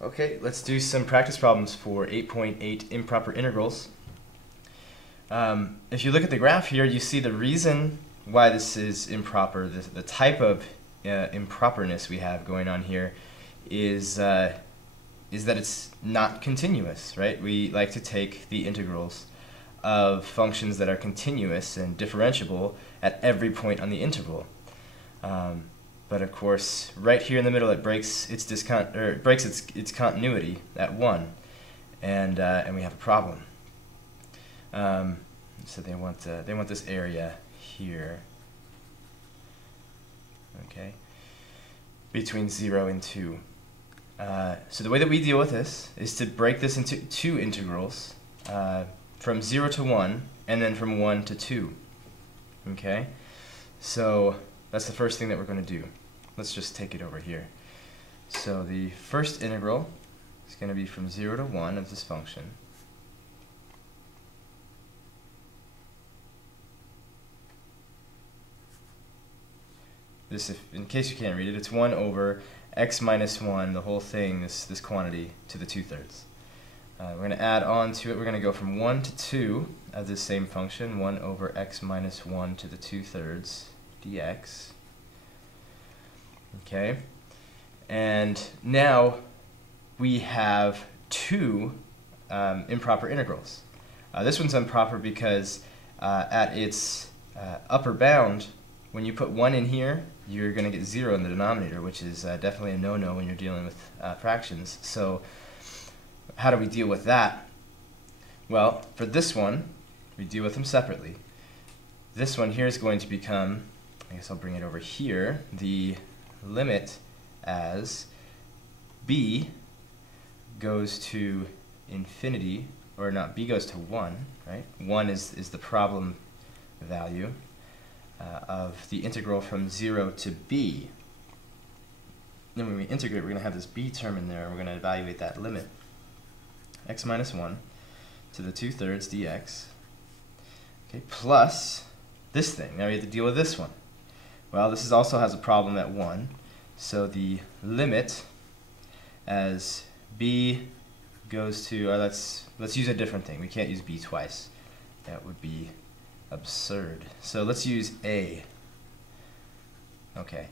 Okay, let's do some practice problems for 8.8 improper integrals. If you look at the graph here, you see the reason why this is improper, the type of improperness we have going on here is that it's not continuous, right? We like to take the integrals of functions that are continuous and differentiable at every point on the interval. But of course, right here in the middle, it breaks its continuity at 1, and we have a problem. So they want this area here, okay, between 0 and 2. So the way that we deal with this is to break this into two integrals, from 0 to 1, and then from 1 to 2. Okay, so that's the first thing that we're going to do. Let's just take it over here. So the first integral is going to be from 0 to 1 of this function. This, in case you can't read it, it's 1 over x minus 1, the whole thing, this quantity, to the 2/3. We're going to add on to it. We're going to go from 1 to 2 of this same function, 1 over x minus 1 to the 2/3 dx. Okay, and now we have two improper integrals. This one's improper because at its upper bound, when you put 1 in here, you're going to get 0 in the denominator, which is definitely a no-no when you're dealing with fractions. So how do we deal with that? Well, for this one, we deal with them separately. This one here is going to become, I guess I'll bring it over here, the limit as b goes to infinity, or not, b goes to 1, right? 1 is the problem value of the integral from 0 to b. Then when we integrate, we're going to have this b term in there, and we're going to evaluate that limit. X minus 1 to the 2/3 dx, okay, plus this thing. Now we have to deal with this one. Well, this also has a problem at 1, so the limit as b goes to, let's use a different thing. We can't use b twice. That would be absurd. So let's use a. Okay.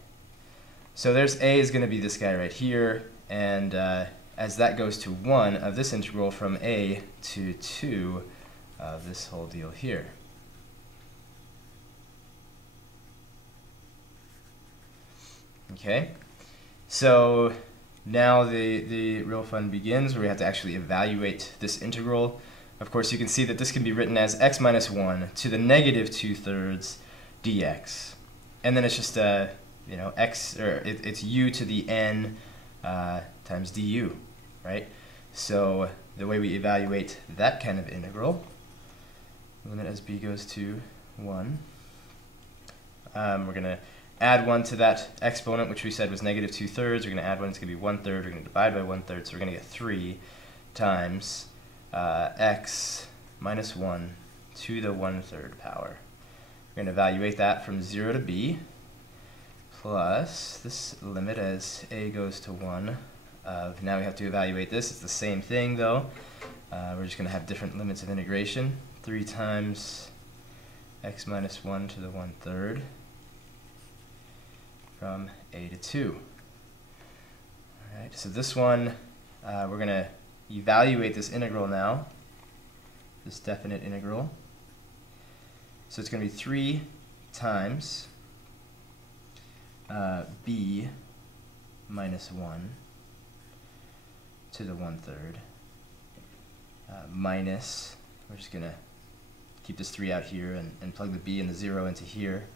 So there's a is going to be this guy right here, and as that goes to 1 of this integral from a to 2 of this whole deal here. Okay, so now the real fun begins, where we have to actually evaluate this integral. Of course, you can see that this can be written as x minus 1 to the negative 2/3 dx, and then it's just x, or it's u to the n times du, right? So the way we evaluate that kind of integral, limit as b goes to 1, we're going to add 1 to that exponent, which we said was negative 2/3. We're going to add 1, it's going to be 1/3. We're going to divide by 1/3, so we're going to get 3 times x minus 1 to the 1/3 power. We're going to evaluate that from 0 to b, plus this limit as a goes to 1 of, now we have to evaluate this. It's the same thing though. We're just going to have different limits of integration. 3 times x minus 1 to the 1/3 from a to 2. Alright, so this one, we're going to evaluate this integral now, this definite integral. So it's going to be 3 times b minus 1 to the 1/3 minus, we're just going to keep this 3 out here and plug the b and the 0 into here.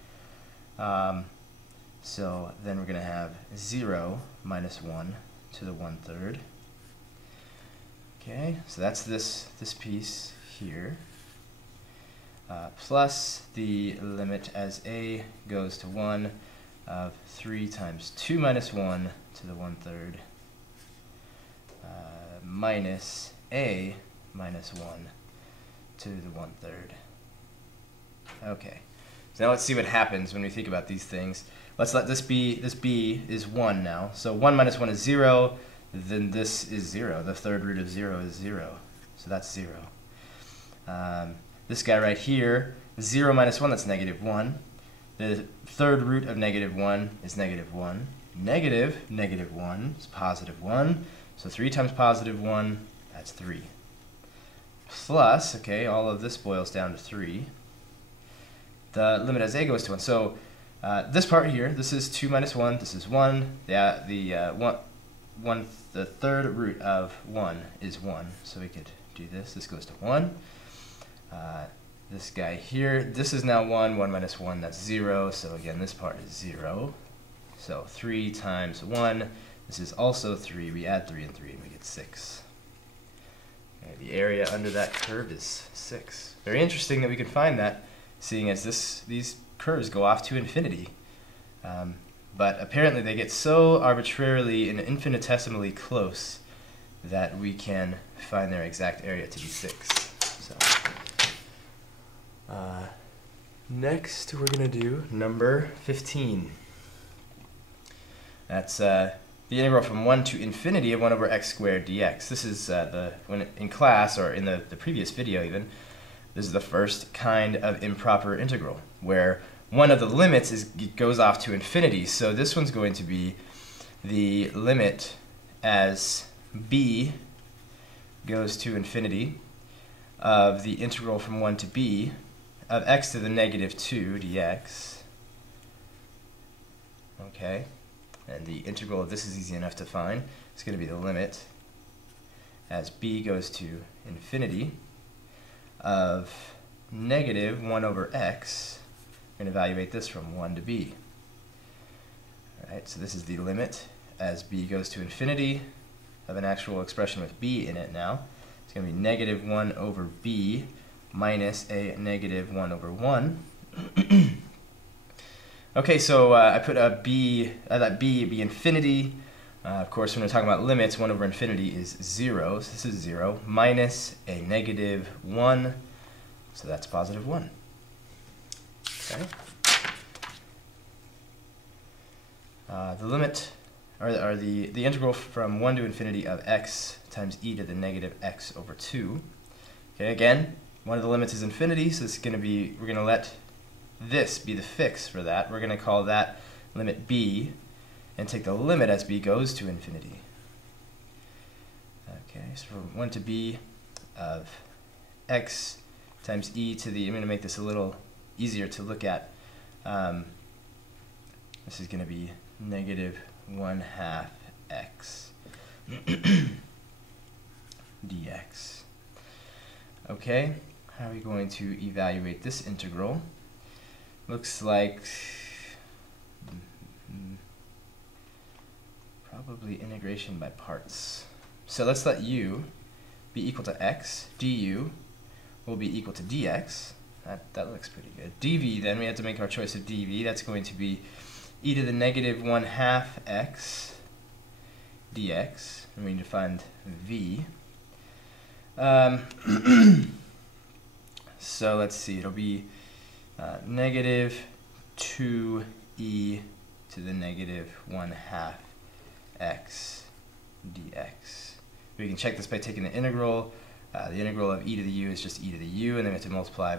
So then we're going to have 0 minus 1 to the 1/3. Okay, so that's this piece here, plus the limit as a goes to 1 of 3 times 2 minus 1 to the 1/3 minus a minus 1 to the 1/3. Okay, so now let's see what happens when we think about these things. Let's let this b is 1 now. So 1 minus 1 is 0. then this is 0. The third root of 0 is 0. So that's 0. This guy right here, 0 minus 1, that's negative 1. The third root of negative 1 is negative 1. Negative 1 is positive 1. So 3 times positive 1, that's 3. Plus, okay, all of this boils down to 3. The limit as a goes to 1. So this part here, this is 2 minus 1, this is 1. The third root of 1 is 1. So we could do this. This goes to 1. This guy here, this is now 1. 1 minus 1, that's 0. So again, this part is 0. So 3 times 1, this is also 3. We add 3 and 3 and we get 6. Okay, the area under that curve is 6. Very interesting that we could find that, seeing as these curves go off to infinity. But apparently they get so arbitrarily and infinitesimally close that we can find their exact area to be 6. So, next we're going to do number 15. That's the integral from 1 to infinity of 1 over x squared dx. This is when in class, or in the previous video even, this is the first kind of improper integral, where one of the limits goes off to infinity. So this one's going to be the limit as b goes to infinity of the integral from 1 to b of x to the negative 2 dx. Okay, and the integral of this is easy enough to find. It's going to be the limit as b goes to infinity of negative 1 over x. We're going to evaluate this from 1 to b. All right, so this is the limit as b goes to infinity of an actual expression with b in it now. It's going to be negative 1 over b minus a negative 1 over 1. Okay, so I put a b, let b be infinity. Of course, when we're talking about limits, 1 over infinity is 0. So this is 0 minus a negative 1. So that's positive 1. Okay. The limit, or the integral from 1 to infinity of x times e to the negative x over 2. Okay, again, one of the limits is infinity, so it's going to be, we're going to let this be the fix for that. We're going to call that limit b, and take the limit as b goes to infinity. Okay, so from 1 to b of x times e to the, I'm going to make this a little easier to look at. This is going to be negative 1/2 x dx. Okay, how are we going to evaluate this integral? Looks like probably integration by parts. So let's let u be equal to x. Du will be equal to dx. That looks pretty good. dv, then we have to make our choice of dv. That's going to be e to the negative 1/2 x dx. And we need to find v. So let's see, it'll be negative 2e to the negative 1/2 x dx. We can check this by taking the integral. The integral of e to the u is just e to the u, and then we have to multiply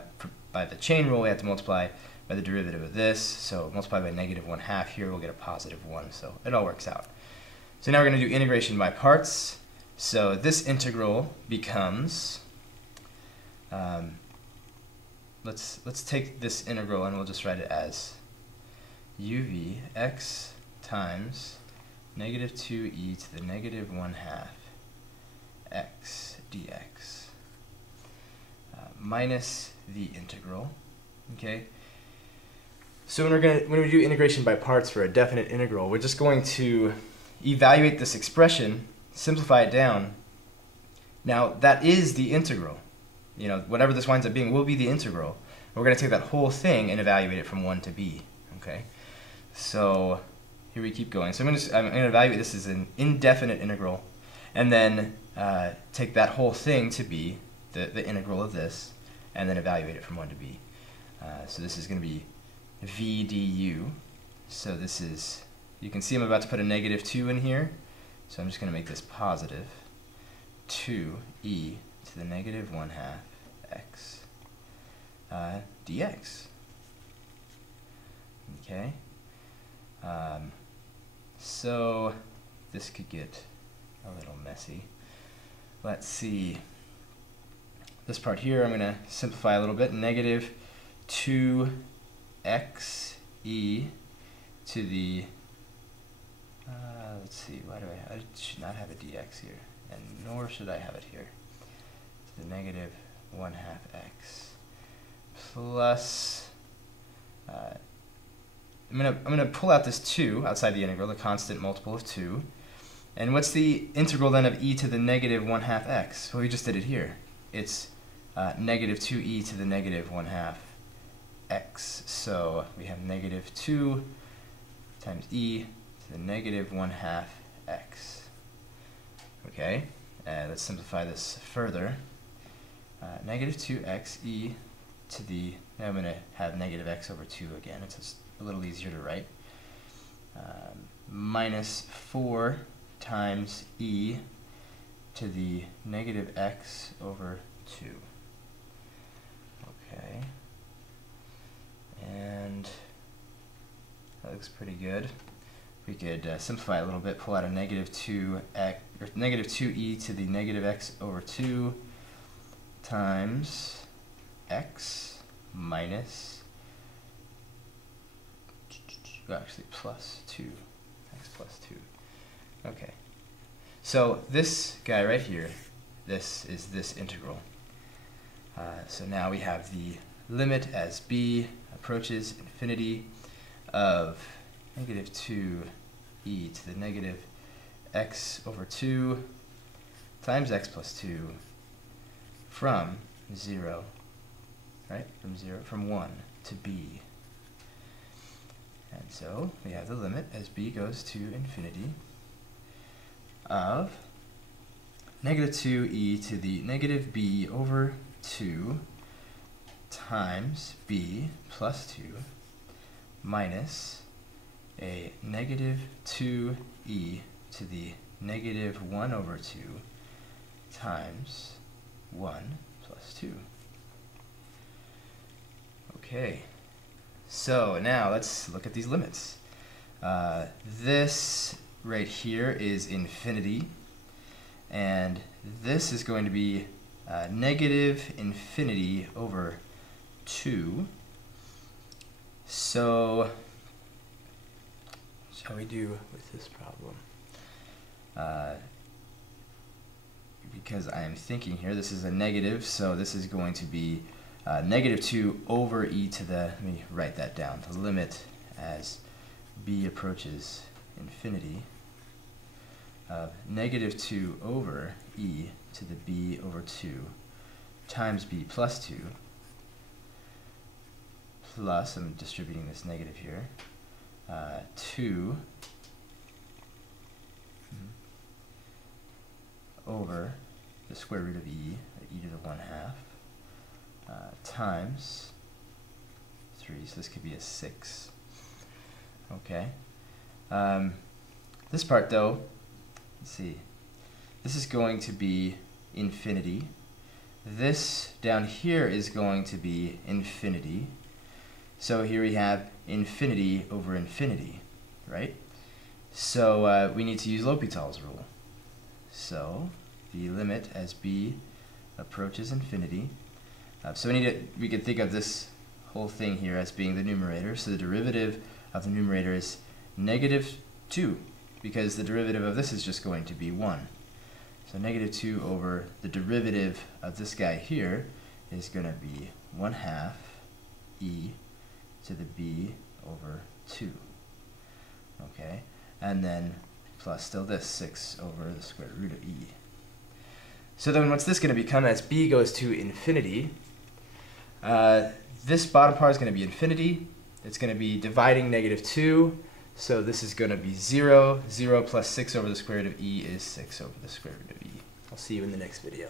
by the chain rule. We have to multiply by the derivative of this. So multiply by negative 1/2 here, we'll get a positive 1. So it all works out. So now we're going to do integration by parts. So this integral becomes, let's take this integral and we'll just write it as uv x times negative 2e to the negative 1/2 x dx minus the integral. Okay. So when we do integration by parts for a definite integral, we're just going to evaluate this expression, simplify it down. Now that is the integral. You know, whatever this winds up being will be the integral. We're going to take that whole thing and evaluate it from 1 to b. Okay. So here we keep going. So I'm going to evaluate this as an indefinite integral, and then take that whole thing to be the integral of this, and then evaluate it from 1 to b. So this is going to be v du. So this is, you can see I'm about to put a negative 2 in here. So I'm just going to make this positive 2e to the negative 1/2 x dx. Okay, so this could get a little messy. Let's see. This part here I'm going to simplify a little bit. Negative 2xe to the, let's see, I should not have a dx here, and nor should I have it here, to the negative 1/2 x plus, I'm gonna pull out this 2 outside the integral, the constant multiple of 2. And what's the integral then of e to the negative 1/2 x? Well, we just did it here. It's negative 2e to the negative 1/2 x. So we have negative 2 times e to the negative 1/2 x. Okay, let's simplify this further. Negative 2x e to the, now I'm going to have negative x over 2 again. It's just a little easier to write. Minus 4 times e to the negative x over 2. Okay. And that looks pretty good. We could simplify a little bit, pull out a negative 2e to the negative x over 2 times x minus, actually plus 2, x plus 2. Okay, so this guy right here, this is this integral. So now we have the limit as b approaches infinity of negative 2e to the negative x over 2 times x plus 2 from 0, right? From 1 to b. And so we have the limit as b goes to infinity of negative 2e to the negative b over 2 times b plus 2 minus a negative 2e to the negative 1 over 2 times 1 plus 2. Okay, so now let's look at these limits. This right here is infinity, and this is going to be negative infinity over 2. So, shall we do with this problem? Because I am thinking here, this is a negative, so this is going to be negative 2 over e to the, let me write that down, the limit as b approaches infinity of negative 2 over e to the b over 2 times b plus 2 plus, I'm distributing this negative here, 2 over the square root of e, e to the 1/2, times 3, so this could be a 6. Okay. This part though, let's see, this is going to be infinity. This down here is going to be infinity. So here we have infinity over infinity, right? So we need to use L'Hopital's rule. So the limit as b approaches infinity. So we could think of this whole thing here as being the numerator. So the derivative of the numerator is negative 2, because the derivative of this is just going to be 1. So negative 2 over the derivative of this guy here is going to be 1/2 e to the b over 2. Okay, and then plus still this 6 over the square root of e. So then what's this going to become as b goes to infinity? This bottom part is going to be infinity. It's going to be dividing negative 2. So this is going to be 0. 0 plus 6 over the square root of e is 6 over the square root of e. I'll see you in the next video.